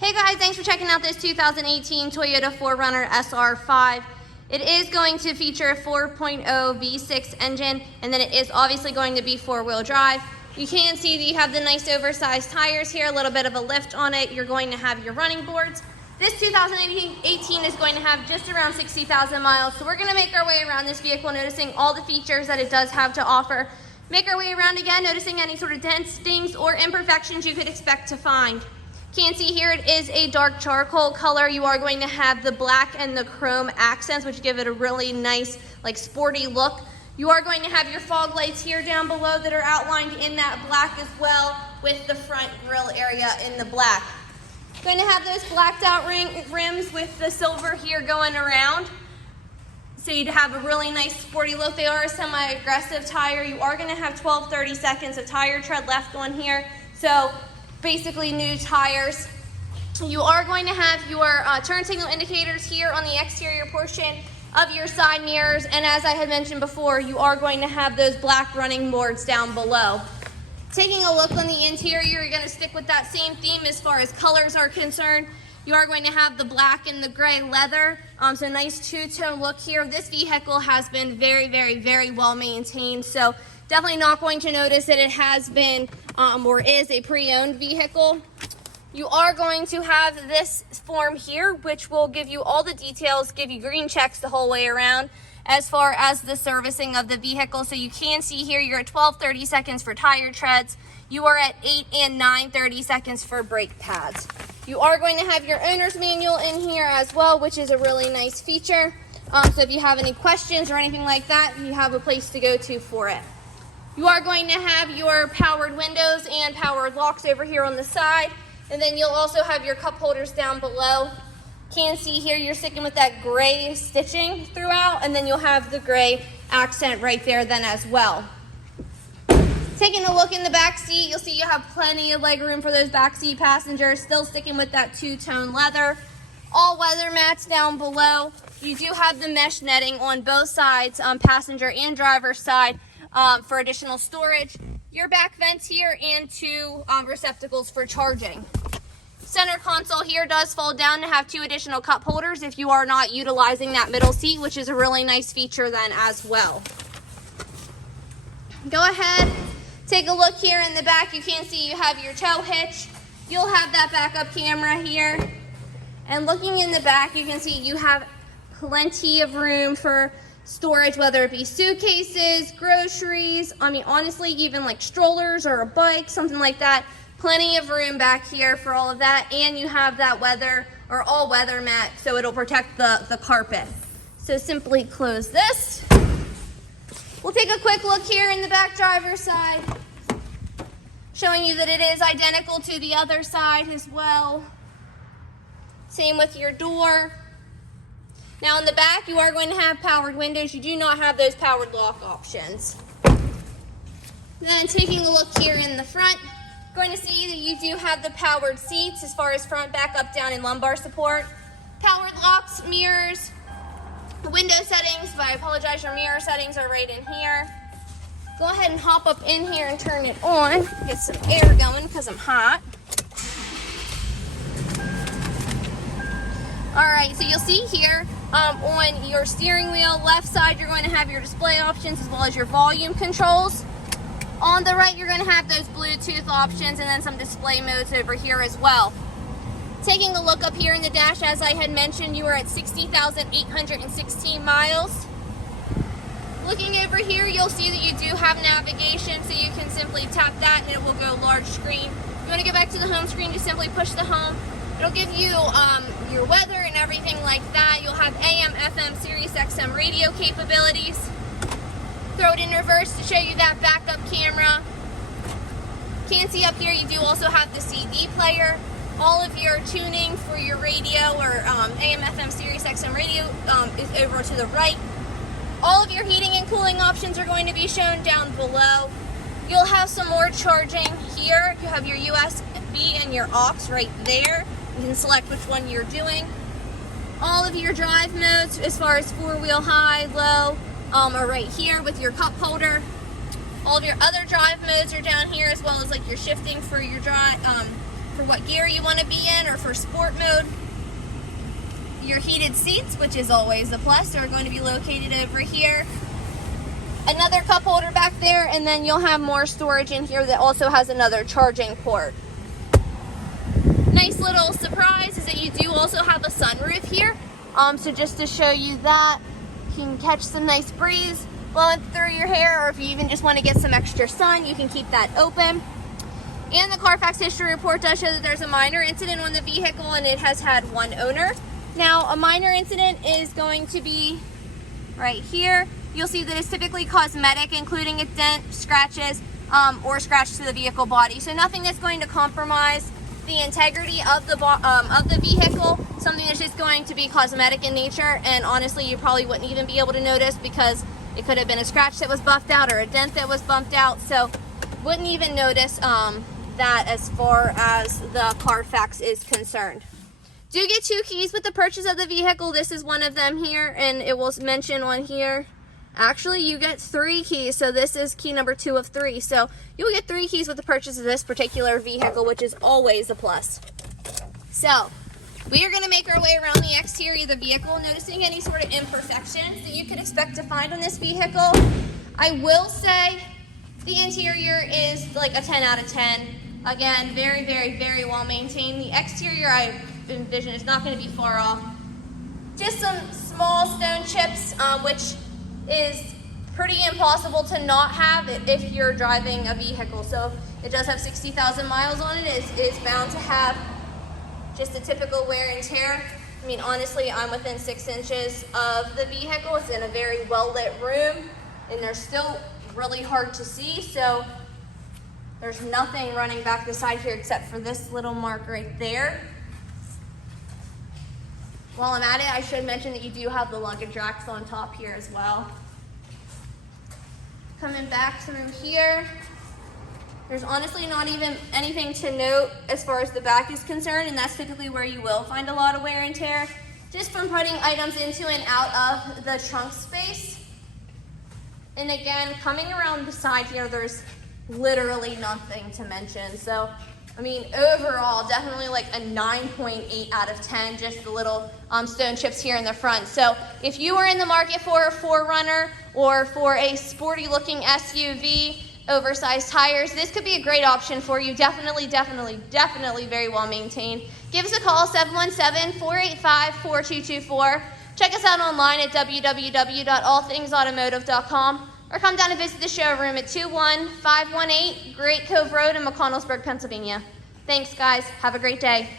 Hey guys, thanks for checking out this 2018 Toyota 4Runner SR5. It is going to feature a 4.0 V6 engine, and then it is obviously going to be four-wheel drive. You can see that you have the nice oversized tires here, a little bit of a lift on it. You're going to have your running boards. This 2018 is going to have just around 60,000 miles, so we're going to make our way around this vehicle, noticing all the features that it does have to offer. Make our way around again, noticing any sort of dents, dings, or imperfections you could expect to find. Can see here it is a dark charcoal color. You are going to have the black and the chrome accents, which give it a really nice, like, sporty look. You are going to have your fog lights here down below that are outlined in that black as well, with the front grille area in the black. Going to have those blacked out rims with the silver here going around, so you'd have a really nice sporty look. They are a semi-aggressive tire. You are going to have 12-30 seconds of tire tread left on here, so basically new tires. You are going to have your turn signal indicators here on the exterior portion of your side mirrors, and as I had mentioned before, you are going to have those black running boards down below. Taking a look on the interior, you're going to stick with that same theme as far as colors are concerned. You are going to have the black and the gray leather, so nice two-tone look here. This vehicle has been very, very, very well maintained, so definitely not going to notice that it has been or is a pre-owned vehicle. You are going to have this form here, which will give you all the details, give you green checks the whole way around as far as the servicing of the vehicle. So you can see here you're at 12-30 seconds for tire treads. You are at 8 and 9-30 seconds for brake pads. You are going to have your owner's manual in here as well, which is a really nice feature. So if you have any questions or anything like that, you have a place to go to for it. You are going to have your powered windows and powered locks over here on the side. And then you'll also have your cup holders down below. Can see here you're sticking with that gray stitching throughout, and then you'll have the gray accent right there then as well. Taking a look in the back seat, you'll see you have plenty of leg room for those back seat passengers, still sticking with that two-tone leather. All weather mats down below. You do have the mesh netting on both sides, passenger and driver's side, for additional storage. Your back vents here and two receptacles for charging. Center console here does fold down to have two additional cup holders if you are not utilizing that middle seat, which is a really nice feature then as well. Go ahead, take a look here in the back. You can see you have your tow hitch. You'll have that backup camera here. And looking in the back, you can see you have plenty of room for storage, whether it be suitcases, groceries, I mean, honestly, even like strollers or a bike, something like that. Plenty of room back here for all of that, and you have that weather or all weather mat, so it'll protect the carpet. So simply close this. We'll take a quick look here in the back driver's side, showing you that it is identical to the other side as well. Same with your door. Now in the back, you are going to have powered windows. You do not have those powered lock options. Then taking a look here in the front, going to see that you do have the powered seats as far as front, back, up, down, and lumbar support. Powered locks, mirrors, window settings, but I apologize, your mirror settings are right in here. Go ahead and hop up in here and turn it on. Get some air going because I'm hot. All right, so you'll see here on your steering wheel, left side, you're going to have your display options as well as your volume controls. On the right, you're going to have those Bluetooth options and then some display modes over here as well. Taking a look up here in the dash, as I had mentioned, you are at 60,816 miles. Looking over here, you'll see that you do have navigation, so you can simply tap that and it will go large screen. If you want to go back to the home screen, just simply push the home. It'll give you your weather and everything like that. You'll have AM, FM, Sirius XM radio capabilities. Throw it in reverse to show you that backup camera. Can see up here you do also have the CD player. All of your tuning for your radio or AM, FM, Sirius XM radio is over to the right. All of your heating and cooling options are going to be shown down below. You'll have some more charging here. You have your USB and your aux right there. You can select which one you're doing. All of your drive modes as far as four-wheel, high, low, are right here with your cup holder. All of your other drive modes are down here, as well as like your shifting for your drive, for what gear you want to be in or for sport mode. Your heated seats, which is always a plus, are going to be located over here. Another cup holder back there, and then you'll have more storage in here that also has another charging port. Nice little surprise is that you do also have a sunroof here. So just to show you that, you can catch some nice breeze blowing through your hair, or if you even just want to get some extra sun, you can keep that open. And the Carfax history report does show that there's a minor incident on the vehicle and it has had one owner. Now, a minor incident is going to be right here. You'll see that it's typically cosmetic, including a dent, scratches, or scratch to the vehicle body. So nothing that's going to compromise the integrity of the vehicle, something that's just going to be cosmetic in nature, and honestly you probably wouldn't even be able to notice because it could have been a scratch that was buffed out or a dent that was bumped out, so wouldn't even notice that as far as the Carfax is concerned. Do get 2 keys with the purchase of the vehicle. This is one of them here, and it will mention on here. Actually, you get 3 keys, so this is key number 2 of 3. So you'll get 3 keys with the purchase of this particular vehicle, which is always a plus. So we are going to make our way around the exterior of the vehicle, noticing any sort of imperfections that you could expect to find on this vehicle. I will say the interior is like a 10 out of 10. Again, very, very, very well maintained. The exterior, I envision, is not going to be far off. Just some small stone chips, which is pretty impossible to not have if you're driving a vehicle. So it does have 60,000 miles on it. It's bound to have just a typical wear and tear. I mean, honestly, I'm within 6 inches of the vehicle. It's in a very well-lit room, and they're still really hard to see. So there's nothing running back the side here except for this little mark right there. While I'm at it, I should mention that you do have the luggage racks on top here as well. Coming back through here, there's honestly not even anything to note as far as the back is concerned, and that's typically where you will find a lot of wear and tear, just from putting items into and out of the trunk space. And again, coming around the side here, there's literally nothing to mention. So I mean, overall, definitely like a 9.8 out of 10, just the little stone chips here in the front. So if you are in the market for a 4Runner or for a sporty looking SUV, oversized tires, this could be a great option for you. Definitely, definitely, definitely very well maintained. Give us a call, 717-485-4224. Check us out online at www.allthingsautomotive.com, or come down and visit the showroom at 21518 Great Cove Road in McConnellsburg, Pennsylvania. Thanks, guys. Have a great day.